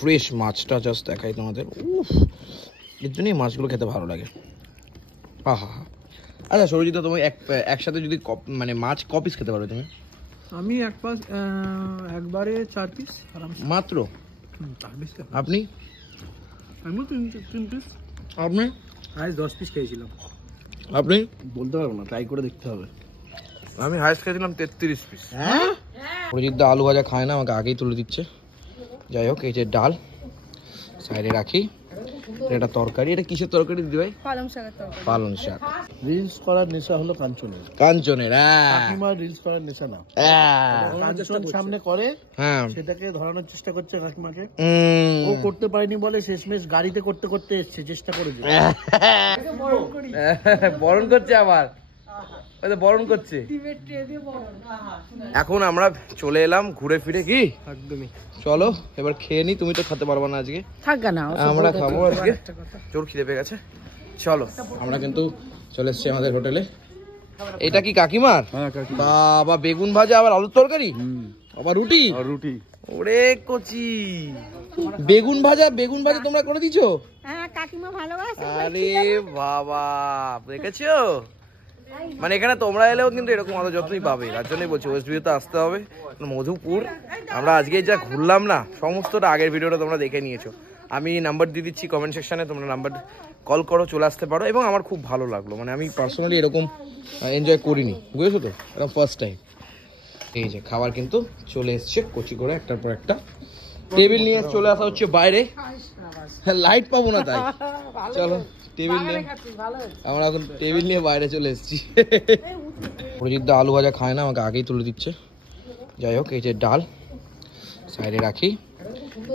Fresh মাছটা just দেখাই তোমাদের। উফ, এর জন্যই মাছগুলো খেতে ভালো লাগে। আহা হা। আচ্ছা সরজিৎ, তুমি একসাথে যদি মানে মাছ ক পিস খেতে পারবে তুমি? আমি একবারে 4 পিস মাত্র? আপনি? আমি 3 পিস। আপনি? আজ 10 পিস খেয়েছিলাম। আপনি? বলতে পারবো না, ট্রাই করে দেখতে হবে। আমি হাইস্ট খেয়েছিলাম 33 পিস। হ্যাঁ, সরজিৎ দা আলু ভাজা খায় না, আমাকে আগেই তুলে দিচ্ছে। যাই হোক, এই যে ডাল সাইডে রাখি, এটা তরকারি। এটা কিসের তরকারি দিদি ভাই? পালং শাকের তরকারি। পালং শাক। রিলস করার নেশা হলো কাঞ্চনের। কাঞ্চনের? কাকিমার রিলস করার নেশা না, কাঞ্চন সামনে করে সেটাকে ধরানোর চেষ্টা করছে কাকিমাকে। ও করতে পারেনি বলে শেষমেশ গাড়িতে করতে করতে এসছে, চেষ্টা করেছে। বরণ করছে আবার, বরণ করছে। এখন আমরা চলে এলাম ঘুরে ফিরে। কি একদমই, চলো এবার খেয়ে নি। তুমি তো খেতে পারবা না আজকে, থাকবে না, আমরা খাবো আজকে। জোর খিদে পেয়ে গেছে। চলো, আমরা কিন্তু চলে এসছি আমাদের হোটেলে। এটা কি কাকিমার? বাবা, বেগুন ভাজা আবার আলুর তরকারি, আবার রুটি। ওরে কচি, বেগুন ভাজা তোমরা করে দিছো? হ্যাঁ, কাকিমা ভালোবাসে। আরে বাবা, দেখেছো? মানে এখানে তোমরা এলেও কিন্তু এরকম আরো যত্নই পাবে। তার জন্যই বলছি ওয়েস্ট ভিউতে আসতে হবে। মধুপুর আমরা আজকে যা ঘুরলাম না, সমস্তটা আগের ভিডিওটা তোমরা দেখে নিয়েছো। আমি নাম্বার দিয়ে দিচ্ছি কমেন্ট সেকশনে, তোমরা নাম্বার কল করো, চলে আসতে পারো। এবং আমার খুব ভালো লাগলো, মানে আমি পার্সোনালি এরকম এনজয় করিনি, বুঝেছো তো? এরকম ফার্স্ট টাইম। এই যে খাবার কিন্তু চলে এসছে কচি করে, একটার পর একটা। টেবিল নিয়ে চলে আসা হচ্ছে বাইরে, লাইট পাবো না তাই। চলো টেবিল নিয়ে, আমরা এখন টেবিল নিয়ে বাইরে চলে এসেছি। সরজিৎ দা আলু ভাজা খায় না, আমাকে আগেই তুলে দিচ্ছে। যাই হোক, এই যে ডাল সাইডে রাখি,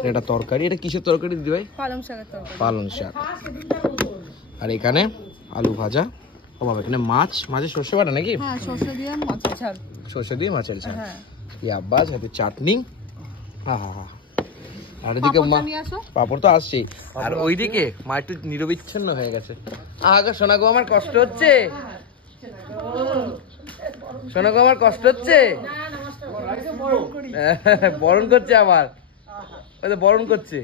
এটা তরকারি। এটা কিসের তরকারি দিদি ভাই? পালং শাকের তরকারি। পালং শাক। আর এখানে আলু ভাজা। ও বাবা, এখানে মাছের সর্ষে বাটা নাকি? হ্যাঁ, সর্ষে দিয়ে মাছের ঝাল। সর্ষে দিয়ে মাছের ঝাল। হ্যাঁ, ইয়াব্বাস, হাতে চাটনি। হ্যাঁ হ্যাঁ হ্যাঁ। আর এদিকে মা, পাপড় তো আসছেই। আর ওইদিকে মা একটু নিরবিচ্ছিন্ন হয়ে গেছে। আগে শোনা গো, আমার কষ্ট হচ্ছে। শোনা গো, আমার কষ্ট হচ্ছে। বরণ করছে আবার, ওই তো বরণ করছে।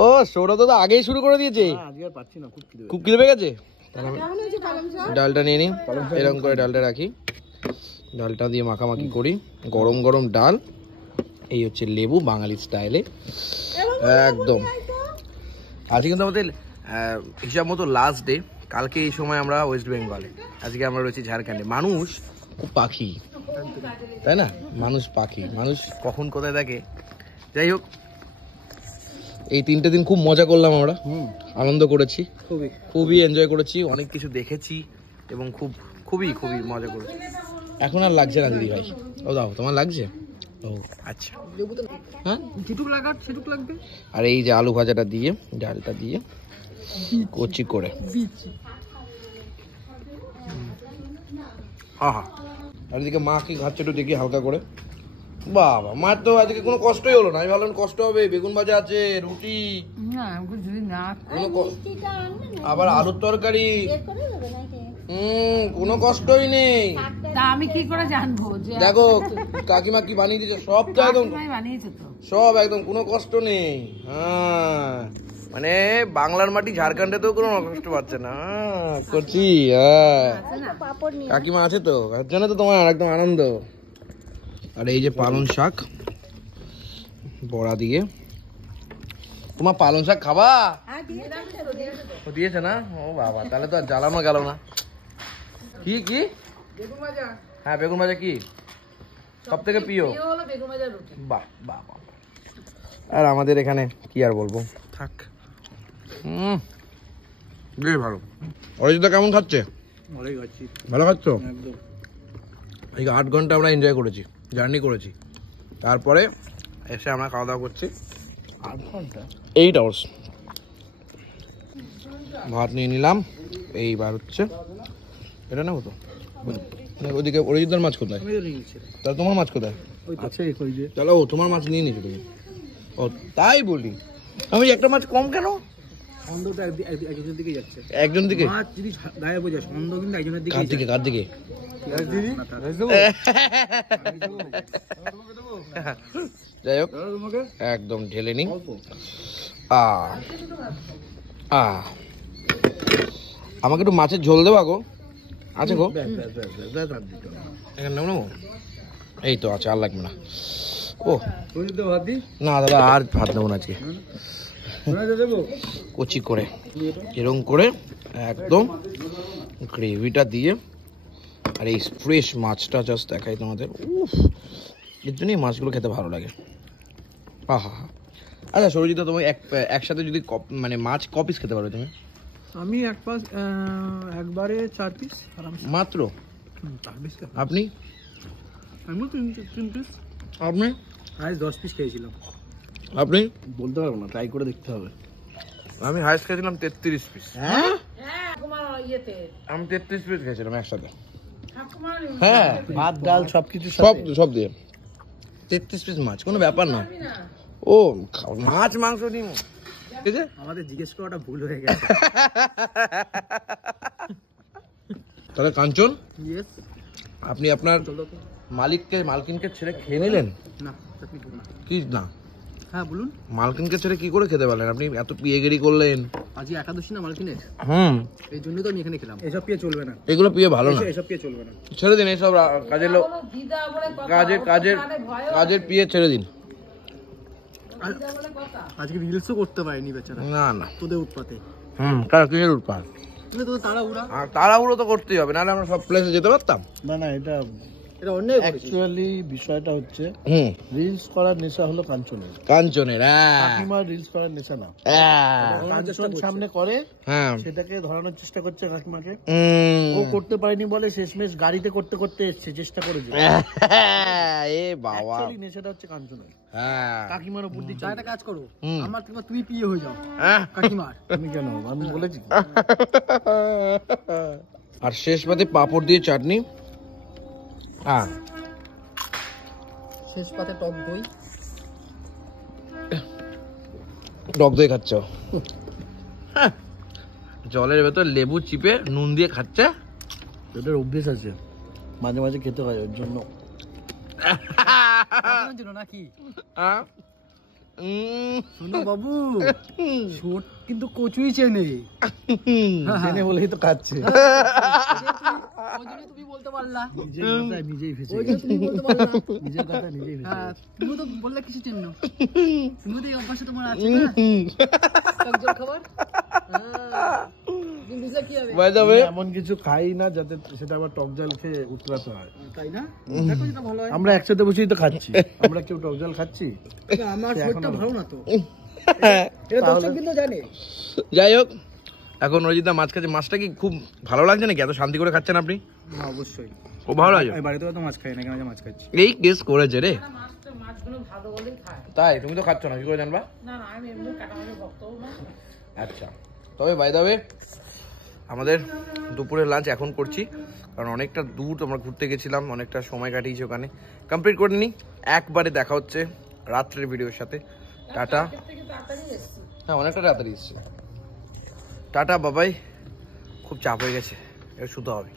ও সৌরভ দাদা আগেই শুরু করে দিয়েছে। খুব খিদে পেয়ে গেছে। ডালটা নিয়ে নিই, এরকম করে ডালটা রাখি, ডালটা দিয়ে মাখামাখি করি। গরম গরম ডাল, এই হচ্ছে লেবু বাঙালি স্টাইলে একদম। আজকে কিন্তু আমাদের হিসাব মতো লাস্ট ডে। কালকে এই সময় আমরা ওয়েস্ট বেঙ্গলে, আজকে আমরা রয়েছি ঝাড়খণ্ডে। মানুষ খুব পাখি, তাই না? মানুষ পাখি, মানুষ কখন কোথায় থাকে। যাই হোক, এই 3টে দিন খুব মজা করলাম আমরা, আনন্দ করেছি, খুবই এনজয় করেছি, অনেক কিছু দেখেছি এবং খুবই মজা করেছি। এখন আর লাগছে না দিদি ভাই? ও দাও, তোমার লাগছে? ও আচ্ছা, হ্যাঁ যেটুক লাগবে। আর এই যে আলু ভাজাটা দিয়ে, ডালটা দিয়ে কচি করে, হ্যাঁ। আর এদিকে মা কি খাচ্ছে একটু দেখি হালকা করে। বাবা, মার তো আজকে কোনো কষ্টই হলো না। আমি ভাবলাম কষ্ট হবে, বেগুন ভাজা আছে, রুটি, আবার আলুর তরকারি, কোনো কষ্টই নেই। আমি কি করে জানবো? দেখো কাকিমা কি বানিয়ে দিয়েছে, সব তো একদম, সব একদম কোনো কষ্ট নেই। হ্যাঁ, মানে বাংলার মাটি ঝাড়খণ্ডেতেও কোনো কষ্ট পাচ্ছে না। করছি, কাকিমা আছে তো, তার জন্য তো তোমার একদম আনন্দ। আর এই যে পালং শাক বড়া দিয়ে। তোমার পালং শাক খাবা? দিয়েছে না? ও বাবা, তাহলে তো আর জ্বালানো গেল না। কি কি? হ্যাঁ, বেগুন ভাজা কি সব থেকে প্রিয়? বাহ বাহ বাহ। আর আমাদের এখানে কি আর বলবো, থাক। বেশ ভালো। অরিজিৎ কেমন খাচ্ছে? ভালো খাচ্ছ? এই 8 ঘন্টা আমরা এনজয় করেছি, জার্নি করেছি, তারপরে এসে আমরা খাওয়া দাওয়া করছি। 8 ঘন্টা, 8 আওয়ার্স। ভাত নিয়ে নিলাম, এইবার হচ্ছে এটা নেবো তো। ওইদিকে অরিজিৎদার মাছ কোথায়? তাহলে তোমার মাছ কোথায়? চলো, তোমার মাছ নিয়ে নিচ্ছি তুমি। ও তাই বলি, আমি একটা মাছ কম কেন? ছন্দটা একজনের দিকেই যাচ্ছে। একজন দিকে মাছ যদি গায়ে বোঝা ছন্দ কিন্তু একজনের দিকে। কার দিকে কার দিকে? যাই হোক একদম ঢেলে নি। আমাকে একটু মাছের ঝোল দেবা গো? আছে গো? এখানে নেবো? এই তো আছে, আর লাগবে না। ও না দাদা, আর ভাত নেবো না আজকে। কচি করে এরকম করে একদম গ্রেভিটা দিয়ে, আর এই ফ্রেশ মাছটা জাস্ট দেখাই তোমাদের। উফ, এর জন্যই মাছগুলো খেতে ভালো লাগে। আহা হা। আচ্ছা সরজিতা, তুমি একসাথে যদি মানে মাছ ক পিস খেতে পারবে তুমি? আমি একবারে 4 পিস মাত্র? আপনি? আমি 3 পিস। আপনি? আজ 10 পিস খেয়েছিলাম। আপনি? বলতে পারবো না, ট্রাই করে দেখতে হবে। আমি হাইস্ট খেয়েছিলাম 33 পিস। হ্যাঁ, আমি 33 পিস খেয়েছিলাম একসাথে। হ্যাঁ, ভাত ডাল সবকিছু সব দিয়ে 33 পিস মাছ, কোনো ব্যাপার না। ও মাছ মাংস ডিম, ঠিক আছে। আমাদের জিজ্ঞেস করাটা ভুল হয়ে গেছে। তাহলে কাঞ্চন, ইয়েস, আপনি আপনার মালকিনকে ছেড়ে খেয়ে নিলেন? না কি না? হ্যাঁ বলুন। মালকিনকে ছেড়ে কি করে খেতে পারলেন? আপনি এত পিয়েগিরি করলেন। আজকে একাদশী না মালকিনের, এই জন্যই তো আমি এখানে খেলাম। এসব পিয়ে চলবে না, এগুলো পিয়ে ভালো না, এসব পিয়ে চলবে না। ছেড়ে দিন এইসব কাজের লোক, কাজের পিয়ে ছেড়ে দিন। আজকে রিলসও করতে পারিনি বেচারা, না না, তোদের উৎপাতে। তারা কিসের উৎপাত? তোদের তাড়াহুড়া। তাড়াহুড়ো তো করতেই হবে, নাহলে আমরা সব প্লেসে যেতে পারতাম না না, এটা অন্যায়। অ্যাকচুয়ালি বিষয়টা হচ্ছে রিলস করার নেশা হলো কাঞ্চনের। কাকিমার রিলস করার নেশা না। কাঞ্চন সামনে করে, সেটাকে ধরানোর চেষ্টা করছে কাকিমাকে। ও করতে পারেনি বলে শেষমেশ গাড়িতে করতে করতে এসছে, চেষ্টা করেছে। এ বাবা, নেশাটা হচ্ছে কাঞ্চনের। কাকিমার উপর দিয়ে একটা কাজ করো, আমার থেকে তুমি পিয়ে হয়ে যাও কাকিমার। তুমি কেন? আমি বলেছি। আর শেষ পাতে পাঁপড় দিয়ে চাটনি, শেষ পাতে টক দই। টক দই খাচ্ছ? জলের ভেতর লেবু চিপে নুন দিয়ে খাচ্ছে। এটার অভ্যেস আছে, মাঝে মাঝে খেতে হয়, ওর জন্য। নাকি শোনো বাবু, ছোট কিন্তু কচুই চেনে, চেনে বলেই তো খাচ্ছে। তুমি বলতে পারলা, নিজেই ফেসে নিজের কথা নিজেই ফেসে। তুমি তো বললে কিছু চেনো, তুমি তো এই অভ্যাসে তোমার আছে না খাবার। এমন কিছু খাই না যাতে সেটা আবার টক জল খেয়ে উতরাতে হয়, তাই না? আমরা একসাথে বসেই তো খাচ্ছি, আমরা কেউ টক জল খাচ্ছি? আমার শরীরটা ভালো না তো, এটা দর্শক কিন্তু জানে। যাই হোক, এখন রজিতা মাছ খাচ্ছে। মাছটা কি খুব ভালো লাগছে নাকি? এত শান্তি করে খাচ্ছেন আপনি? না অবশ্যই খুব ভালো লাগে। বাড়িতে তো মাছ খাই না, কেন মাছ খাচ্ছি? এই কেস করেছে রে। তাই তুমি তো খাচ্ছ না, কি করে জানবা? আচ্ছা, তবে বাই দ্য ওয়ে আমাদের দুপুরের লাঞ্চ এখন করছি, কারণ অনেকটা দূর আমরা ঘুরতে গেছিলাম, অনেকটা সময় কাটিয়েছি ওখানে। কমপ্লিট করে নিই, একবারে দেখা হচ্ছে রাত্রের ভিডিওর সাথে। টাটা। হ্যাঁ, অনেকটা তাড়াতাড়ি এসছে। টাটা বাবাই, খুব চাপ হয়ে গেছে, এবার শুতে হবে।